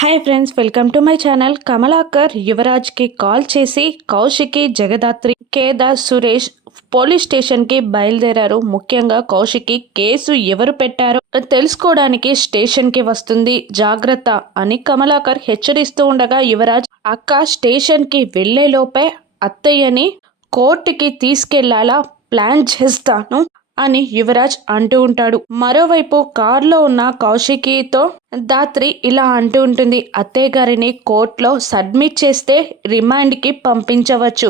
Hi friends, welcome to my channel. Kamalakar యువరాజ్కి కాల్ చేసి కౌశికి, జగదాత్రి, కేదార్, సురేష్ పోలీస్ స్టేషన్కి బయలుదేరారు. ముఖ్యంగా కౌశికి కేసు ఎవరు పెట్టారో తెలుసుకోవడానికి స్టేషన్కి వస్తుంది, జాగ్రత్త అని కమలాకర్ హెచ్చరిస్తూ ఉండగా యువరాజ్ అక్క స్టేషన్కి వెళ్లేలోపే అత్తయ్యని కోర్టుకి తీసుకెళ్లాలా ప్లాన్ చేస్తాను అని యువరాజ్ అంటూ ఉంటాడు. మరోవైపు కారులో ఉన్న కౌశికితో దాత్రి ఇలా అంటూ ఉంటుంది, అత్తయ్య గారిని కోర్టులో సబ్మిట్ చేస్తే రిమాండ్కి పంపించవచ్చు,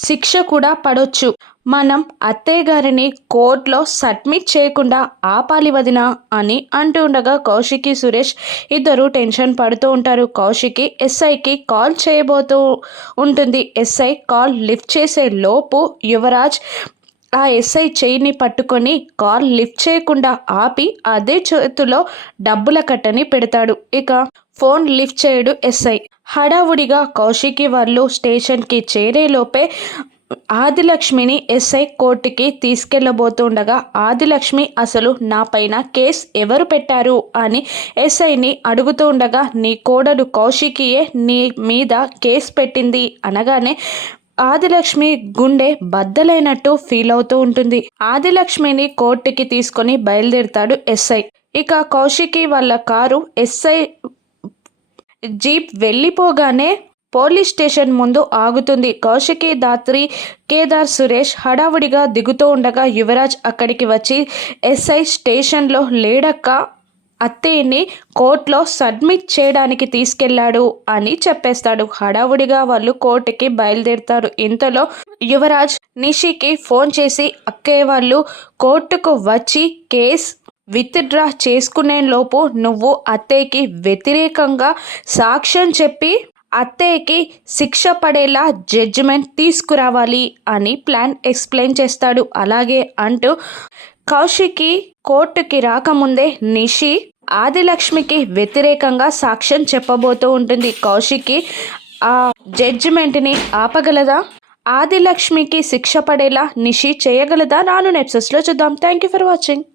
శిక్ష కూడా పడొచ్చు. మనం అత్తయ్య గారిని కోర్టులో సబ్మిట్ చేయకుండా ఆపాలి వదినా అని అంటూ ఉండగా కౌశికి, సురేష్ ఇద్దరు టెన్షన్ పడుతూ ఉంటారు. కౌశికి ఎస్ఐకి కాల్ చేయబోతూ ఉంటుంది. ఎస్ఐ కాల్ లిఫ్ట్ చేసే లోపు యువరాజ్ ఆ ఎస్ఐ చెయ్యిని పట్టుకొని కాల్ లిఫ్ట్ చేయకుండా ఆపి అదే చేతిలో డబ్బుల కట్టని పెడతాడు. ఇక ఫోన్ లిఫ్ట్ చేయడు ఎస్ఐ. హడావుడిగా కౌశికి వాళ్ళు స్టేషన్కి చేరేలోపే ఆదిలక్ష్మిని ఎస్ఐ కోర్టుకి తీసుకెళ్లబోతుండగా ఆదిలక్ష్మి అసలు నా పైన కేసు ఎవరు పెట్టారు అని ఎస్ఐని అడుగుతూ ఉండగా నీ కోడలు కౌశికియే నీ మీద కేసు పెట్టింది అనగానే ఆదిలక్ష్మి గుండె బద్దలైనట్టు ఫీల్ అవుతూ ఉంటుంది. ఆదిలక్ష్మిని కోర్టుకి తీసుకొని బయలుదేరుతాడు ఎస్ఐ. ఇక కౌశికి వాళ్ళ కారు ఎస్ఐ జీప్ వెళ్ళిపోగానే పోలీస్ స్టేషన్ ముందు ఆగుతుంది. కౌశికి, దాత్రి, కేదార్, సురేష్ హడావుడిగా దిగుతూ ఉండగా యువరాజ్ అక్కడికి వచ్చి ఎస్ఐ స్టేషన్లో లేడక్క, అత్తయ్యని కోర్టులో సబ్మిట్ చేయడానికి తీసుకెళ్లాడు అని చెప్పేస్తాడు. హడావుడిగా వాళ్ళు కోర్టుకి బయలుదేరుతారు. ఇంతలో యువరాజ్ నిషికి ఫోన్ చేసి అక్కయ్య వాళ్ళు కోర్టుకు వచ్చి కేస్ విత్డ్రా చేసుకునే లోపు నువ్వు అత్తయ్యకి వ్యతిరేకంగా సాక్ష్యం చెప్పి అత్తయ్యకి శిక్ష పడేలా జడ్జిమెంట్ తీసుకురావాలి అని ప్లాన్ ఎక్స్ప్లెయిన్ చేస్తాడు. అలాగే అంటూ కౌశికి కోర్టుకి రాకముందే నిషి ఆదిలక్ష్మికి వ్యతిరేకంగా సాక్ష్యం చెప్పబోతూ ఉంటుంది. కౌశికి ఆ జడ్జిమెంట్ని ఆపగలదా, ఆదిలక్ష్మికి శిక్ష పడేలా నిషి చేయగలదా? రాను ఎపిసోడ్స్లో చూద్దాం. Thank you for watching.